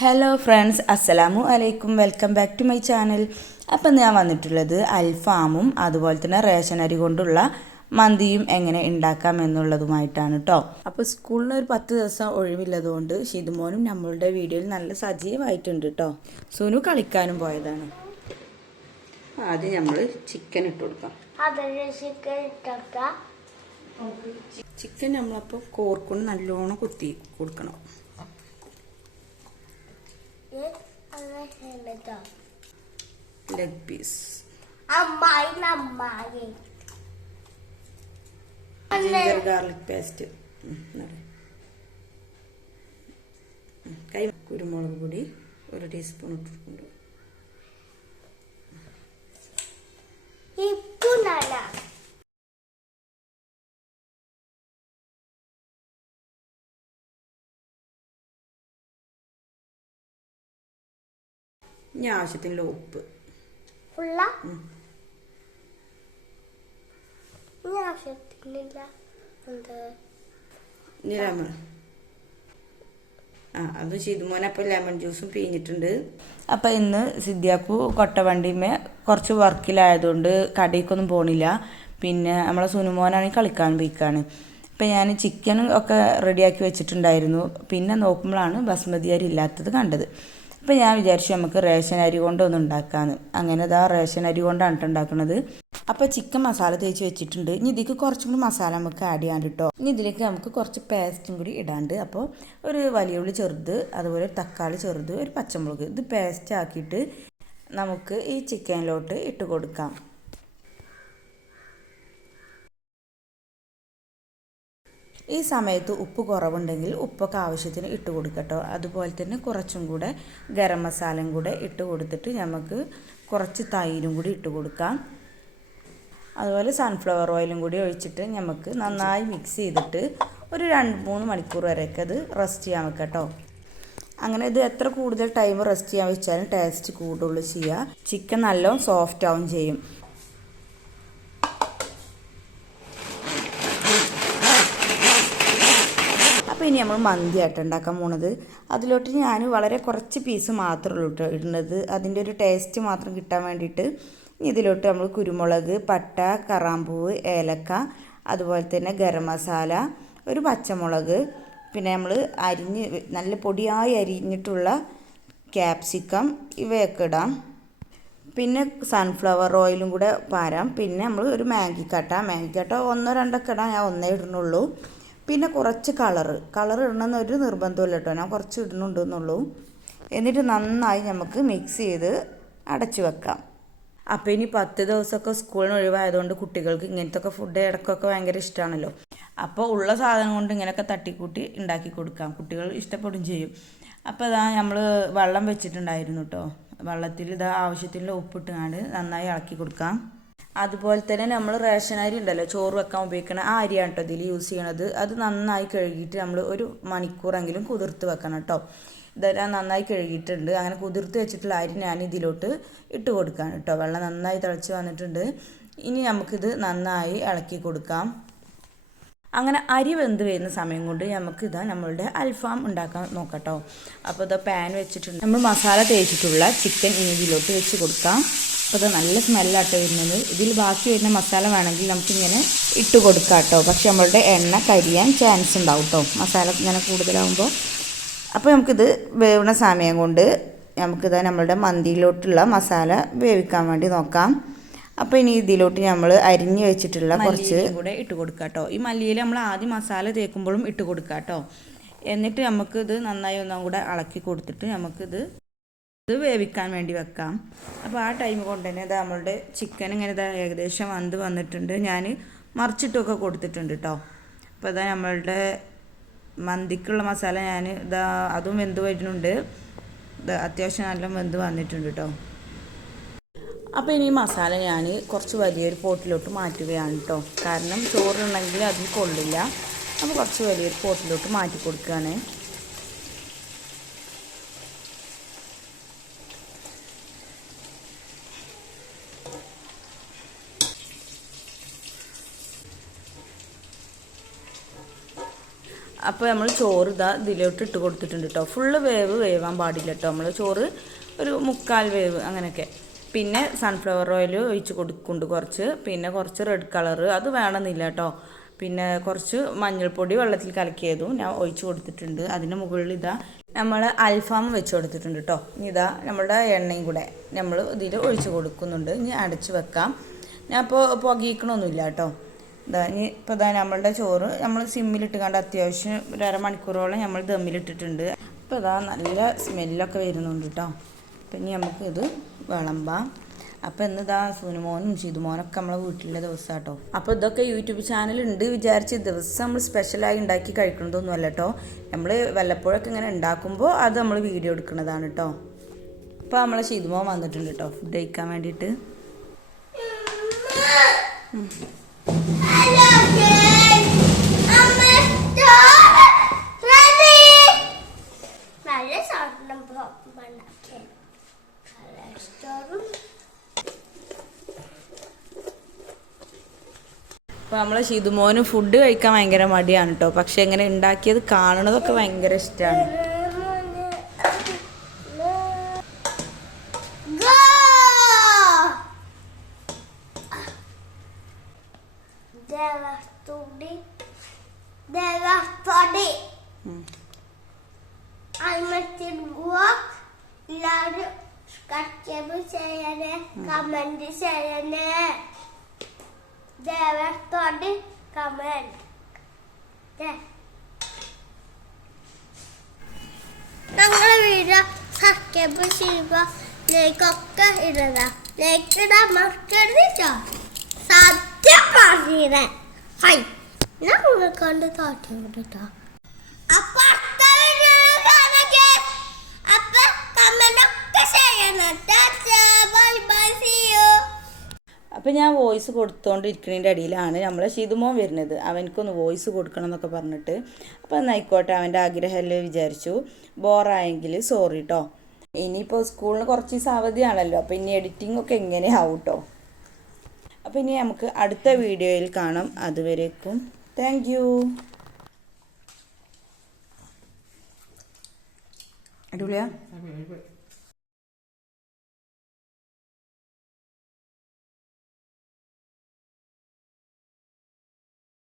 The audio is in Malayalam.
ഹലോ ഫ്രണ്ട്സ്, അസ്സലാമു അലൈക്കും. Welcome back to my channel. അപ്പം ഞാൻ വന്നിട്ടുള്ളത് അൽഫാമും അതുപോലെ തന്നെ റേഷൻ അരി കൊണ്ടുള്ള മന്തിയും എങ്ങനെ ഉണ്ടാക്കാം എന്നുള്ളതുമായിട്ടാണ് കേട്ടോ. അപ്പോൾ സ്കൂളിന് ഒരു 10 ദിവസം ഒഴിവില്ലതുകൊണ്ട് ഷിതുമോനും നമ്മളുടെ വീഡിയോയിൽ നല്ല സജീവമായിട്ടുണ്ട് കേട്ടോ. സുനു കളിക്കാനും പോയതാണ്. ആദ്യം നമ്മൾ ചിക്കൻ ഇട്ട് കൊടുക്കാം. ചിക്കൻ നമ്മളപ്പോൾ കോർക്കൊണ്ട് നല്ലോണം കുത്തി കൊടുക്കണം. Leg piece, ginger garlic paste, കുരുമുളക് പൊടി 1 ടീസ്പൂൺ ഇട്ടിട്ടുണ്ട്. ഇനി ആവശ്യത്തിനുള്ള ഉപ്പ്. അത് ഷിതുമോനപ്പം ലെമൺ ജ്യൂസും പിഴിഞ്ഞിട്ടുണ്ട്. അപ്പം ഇന്ന് സിദ്ധിയാക്കു കൊട്ടവണ്ടിമേ കുറച്ച് വർക്കിലായതുകൊണ്ട് കടയിലേക്കൊന്നും പോണില്ല. പിന്നെ നമ്മളെ സുനുമോനാണെങ്കിൽ കളിക്കാൻ പോയിക്കാണ്. ഇപ്പം ഞാൻ ചിക്കനും ഒക്കെ റെഡിയാക്കി വെച്ചിട്ടുണ്ടായിരുന്നു. പിന്നെ നോക്കുമ്പോഴാണ് ബസ്മതി അരി ഇല്ലാത്തത് കണ്ടത്. അപ്പോൾ ഞാൻ വിചാരിച്ചു നമുക്ക് റേഷൻ അരി കൊണ്ടൊന്നും ഉണ്ടാക്കാമെന്ന്. അങ്ങനെ ഇതാ റേഷൻ അരി കൊണ്ടാണ് ഉണ്ടാക്കുന്നത്. അപ്പോൾ ചിക്കൻ മസാല തേച്ച് വെച്ചിട്ടുണ്ട്. ഇനി ഇതിലേക്ക് കുറച്ചും കൂടി മസാല നമുക്ക് ആഡ് ചെയ്യാൻ കേട്ടോ. ഇനി ഇതിലേക്ക് നമുക്ക് കുറച്ച് പേസ്റ്റും കൂടി ഇടാണ്ട്. അപ്പോൾ ഒരു വലിയ ഉള്ളി ചെറുത്, അതുപോലെ ഒരു തക്കാളി ചെറുത്, ഒരു പച്ചമുളക്, ഇത് പേസ്റ്റ് ആക്കിയിട്ട് നമുക്ക് ഈ ചിക്കനിലോട്ട് ഇട്ട് കൊടുക്കാം. ഈ സമയത്ത് ഉപ്പ് കുറവുണ്ടെങ്കിൽ ഉപ്പൊക്കെ ആവശ്യത്തിന് ഇട്ട് കൊടുക്കട്ടോ. അതുപോലെ തന്നെ കുറച്ചും കൂടെ ഗരം മസാലയും കൂടെ ഇട്ട് കൊടുത്തിട്ട് നമുക്ക് കുറച്ച് തൈരും കൂടി ഇട്ട് കൊടുക്കാം. അതുപോലെ സൺഫ്ലവർ ഓയിലും കൂടി ഒഴിച്ചിട്ട് നമുക്ക് നന്നായി മിക്സ് ചെയ്തിട്ട് ഒരു 2-3 മണിക്കൂർ വരെയൊക്കെ അത് റെസ്റ്റ് ചെയ്യാൻ വെക്കാം കേട്ടോ. അങ്ങനെ ഇത് എത്ര കൂടുതൽ ടൈം റെസ്റ്റ് ചെയ്യാൻ വെച്ചാലും ടേസ്റ്റ് കൂടുതൽ ചെയ്യുക. ചിക്കൻ നല്ലോണം സോഫ്റ്റ് ആവും ചെയ്യും. അപ്പോൾ ഇനി നമ്മൾ മന്തിയായിട്ട് ഉണ്ടാക്കാൻ പോണത്. അതിലോട്ട് ഞാൻ വളരെ കുറച്ച് പീസ് മാത്രമേ ഉള്ളൂ ഇടുന്നത്. അതിൻ്റെ ഒരു ടേസ്റ്റ് മാത്രം കിട്ടാൻ വേണ്ടിയിട്ട്. ഇതിലോട്ട് നമ്മൾ കുരുമുളക്, പട്ട, കറാമ്പൂവ്, ഏലക്ക, അതുപോലെ തന്നെ ഗരം മസാല, ഒരു പച്ചമുളക്, പിന്നെ നമ്മൾ നല്ല പൊടിയായി അരിഞ്ഞിട്ടുള്ള ക്യാപ്സിക്കം, ഇവയൊക്കെ ഇടാം. പിന്നെ സൺഫ്ലവർ ഓയിലും കൂടെ പാരാം. പിന്നെ നമ്മൾ ഒരു മാഗി കട്ട 1-2 ഇടാം. ഞാൻ 1 ഇടുന്നുള്ളൂ. പിന്നെ കുറച്ച് കളർ ഇടണമെന്ന് ഒരു നിർബന്ധമില്ല കേട്ടോ. ഞാൻ കുറച്ച് ഇടുന്നുണ്ടെന്നുള്ളൂ. എന്നിട്ട് നന്നായി നമുക്ക് മിക്സ് ചെയ്ത് അടച്ചു വെക്കാം. അപ്പോൾ ഇനി 10 ദിവസമൊക്കെ സ്കൂളിന് ഒഴിവായതുകൊണ്ട് കുട്ടികൾക്ക് ഇങ്ങനത്തെ ഫുഡ് ഇടയ്ക്കൊക്കെ ഭയങ്കര ഇഷ്ടമാണല്ലോ. അപ്പോൾ ഉള്ള സാധനം കൊണ്ട് ഇങ്ങനെയൊക്കെ തട്ടിക്കൂട്ടി ഉണ്ടാക്കി കൊടുക്കാം. കുട്ടികൾ ഇഷ്ടപ്പെടും ചെയ്യും. അപ്പോൾ ഇതാ നമ്മൾ വെള്ളം വെച്ചിട്ടുണ്ടായിരുന്നു കേട്ടോ. വെള്ളത്തിൽ ഇതാ ആവശ്യത്തിനുള്ള ഉപ്പിട്ടുകൊണ്ട് നന്നായി ഇളക്കി കൊടുക്കാം. അതുപോലെ തന്നെ നമ്മൾ റേഷൻ അരി ഉണ്ടല്ലോ, ചോറ് വെക്കാൻ ഉപയോഗിക്കണ ആ അരിയാണ് കേട്ടോ ഇതിൽ യൂസ് ചെയ്യണത്. അത് നന്നായി കഴുകിയിട്ട് നമ്മൾ 1 മണിക്കൂറെങ്കിലും കുതിർത്ത് വെക്കണം കേട്ടോ. ഇതെല്ലാം നന്നായി കഴുകിയിട്ടുണ്ട്. അങ്ങനെ കുതിർത്ത് വെച്ചിട്ടുള്ള അരി ഞാൻ ഇതിലോട്ട് ഇട്ട് കൊടുക്കാം കേട്ടോ. വെള്ളം നന്നായി തിളച്ച് വന്നിട്ടുണ്ട്. ഇനി നമുക്കിത് നന്നായി ഇളക്കി കൊടുക്കാം. അങ്ങനെ അരി വെന്ത് വരുന്ന സമയം കൊണ്ട് നമുക്കിതാ നമ്മളുടെ അൽഫാം ഉണ്ടാക്കാൻ നോക്കട്ടോ. അപ്പോൾ ഇതാ പാൻ വെച്ചിട്ടുണ്ട്. നമ്മൾ മസാല തേച്ചിട്ടുള്ള ചിക്കൻ ഇനി ഇതിലോട്ട് വെച്ച് കൊടുക്കാം. അപ്പോൾ ഇത് നല്ല സ്മെല്ലാട്ടോ വരുന്നത്. ഇതിൽ ബാക്കി വരുന്ന മസാല വേണമെങ്കിൽ നമുക്കിങ്ങനെ ഇട്ട് കൊടുക്കാം കേട്ടോ. പക്ഷെ നമ്മളുടെ എണ്ണ കരിയാൻ ചാൻസ് ഉണ്ടാവും കേട്ടോ, മസാല ഇങ്ങനെ കൂടുതലാകുമ്പോൾ. അപ്പോൾ നമുക്കിത് വേവുന്ന സമയം കൊണ്ട് നമുക്കിതാ നമ്മളുടെ മന്തിയിലോട്ടുള്ള മസാല വേവിക്കാൻ വേണ്ടി നോക്കാം. അപ്പോൾ ഇനി ഇതിലോട്ട് നമ്മൾ അരിഞ്ഞ് വെച്ചിട്ടുള്ള കുറച്ച് കൂടെ ഇട്ട് കൊടുക്കാം കേട്ടോ. ഈ മല്ലിയിൽ നമ്മൾ ആദ്യം മസാല തേക്കുമ്പോഴും ഇട്ട് കൊടുക്കാം കേട്ടോ. എന്നിട്ട് നമുക്കിത് നന്നായി ഒന്നും കൂടെ ഇളക്കി കൊടുത്തിട്ട് നമുക്കിത് വേവിക്കാൻ വേണ്ടി വെക്കാം. അപ്പോൾ ആ ടൈം കൊണ്ട് തന്നെ ഇത് നമ്മളുടെ ചിക്കൻ ഇങ്ങനെ ഏകദേശം വന്നിട്ടുണ്ട്. ഞാൻ മറിച്ചിട്ടൊക്കെ കൊടുത്തിട്ടുണ്ട് കേട്ടോ. അപ്പോൾ ഇതാ നമ്മളുടെ മന്തിക്കുള്ള മസാല ഞാൻ അതും വെന്ത് വരുന്നുണ്ട്. അത്യാവശ്യം നല്ല വെന്ത് വന്നിട്ടുണ്ട് കേട്ടോ. അപ്പോൾ ഇനി മസാല ഞാൻ കുറച്ച് വലിയൊരു പോട്ടിലോട്ട് മാറ്റുകയാണ് കേട്ടോ. കാരണം ചോറുണ്ടെങ്കിൽ അതിൽ കൊള്ളില്ല. അപ്പോൾ കുറച്ച് വലിയൊരു പോട്ടിലോട്ട് മാറ്റി കൊടുക്കുകയാണ്. അപ്പോൾ നമ്മൾ ചോറ് ഇതിലോട്ട് ഇട്ട് കൊടുത്തിട്ടുണ്ട് കേട്ടോ. ഫുള്ള് വേവാൻ പാടില്ല കേട്ടോ. നമ്മൾ ചോറ് ഒരു 1/4 വേവ് അങ്ങനെയൊക്കെ. പിന്നെ സൺഫ്ലവർ ഓയിൽ ഒഴിച്ച് കൊടുക്കുന്നുണ്ട് കുറച്ച്. പിന്നെ കുറച്ച് റെഡ് കളറ് അത് വേണമെന്നില്ല കേട്ടോ. പിന്നെ കുറച്ച് മഞ്ഞൾപ്പൊടി വെള്ളത്തിൽ കലക്കിയതും ഞാൻ ഒഴിച്ച് കൊടുത്തിട്ടുണ്ട്. അതിന് മുകളിൽ നമ്മൾ അൽഫാം വെച്ച് കൊടുത്തിട്ടുണ്ട് കേട്ടോ. നമ്മളുടെ എണ്ണയും കൂടെ നമ്മൾ ഇതിൽ ഒഴിച്ച് കൊടുക്കുന്നുണ്ട്. ഇനി അടച്ച് വെക്കാം. ഞാൻ ഇപ്പോൾ പുകയിക്കണമൊന്നുമില്ല കേട്ടോ. ഇപ്പോൾ നമ്മളുടെ ചോറ് നമ്മൾ സിമ്മിലിട്ട് കണ്ട് അത്യാവശ്യം ഒരു അരമണിക്കൂറോളം നമ്മൾ ദമ്മിലിട്ടിട്ടുണ്ട്. ഇപ്പോൾ നല്ല സ്മെല്ലൊക്കെ വരുന്നുണ്ട് കേട്ടോ. അപ്പം ഇനി നമുക്കിത് വിളമ്പാം. അപ്പോൾ ഇന്ന് സുനുമോനും ഷിതുമോനൊക്കെ നമ്മളെ വീട്ടിലെ ദിവസം കേട്ടോ. അപ്പോൾ ഇതൊക്കെ യൂട്യൂബ് ചാനലുണ്ട് വിചാരിച്ച് ദിവസം നമ്മൾ സ്പെഷ്യലായി ഉണ്ടാക്കി കഴിക്കുന്നതൊന്നും അല്ല കേട്ടോ. നമ്മൾ വല്ലപ്പോഴൊക്കെ ഇങ്ങനെ ഉണ്ടാക്കുമ്പോൾ അത് നമ്മൾ വീഡിയോ എടുക്കുന്നതാണ് കേട്ടോ. അപ്പോൾ നമ്മളെ ഷിതുമോൻ വന്നിട്ടുണ്ട് കേട്ടോ ഫുഡ് കഴിക്കാൻ വേണ്ടിയിട്ട്. അപ്പോൾ നമ്മളെ ഷിതുമോന് ഫുഡ് കഴിക്കാൻ ഭയങ്കര മടിയാണ് കേട്ടോ. പക്ഷെ ഇങ്ങനെ ഉണ്ടാക്കിയത് കാണുന്നതൊക്കെ ഭയങ്കര ഇഷ്ടമാണ്. കമന്റ് ചെയ്യണേ. ദേവത്തോട് കമന്റ് ഞങ്ങളെ വീഡിയോ സബ്സ്ക്രൈബ് ചെയ്യുക, ലൈക്കൊക്കെ ഇടുക. ലൈക്ക് ഇടാൻ മറക്കരുത്. സത്യം പറഞ്ഞേ ഹൈ ഞങ്ങളെ കൊണ്ട് തോറ്റി വിട്ടോ. അപ്പൊ കമന്റ് ചെയ്യണം. Bye bye, see you. അപ്പോൾ ഞാൻ വോയിസ് കൊടുത്തുകൊണ്ടിരിക്കുന്നതിൻ്റെ ഇടയിലാണ് നമ്മളെ ഷിതുമോൻ വരുന്നത്. അവനക്കൊന്ന് വോയിസ് കൊടുക്കണം എന്നൊക്കെ പറഞ്ഞിട്ട്. അപ്പോൾ എന്നായിക്കോട്ടെ, അവൻ്റെ ആഗ്രഹമല്ലേ വിചാരിച്ചു. ബോറായെങ്കിൽ സോറി കേട്ടോ. ഇനിയിപ്പോൾ സ്കൂളിന് കുറച്ച് ദിവസം അവധിയാണല്ലോ. അപ്പോൾ ഇനി എഡിറ്റിംഗ് ഒക്കെ എങ്ങനെയാവും കേട്ടോ. അപ്പോൾ ഇനി നമുക്ക് അടുത്ത വീഡിയോയിൽ കാണാം. അതുവരേക്കും താങ്ക് യു. അടിപൊളിയാ.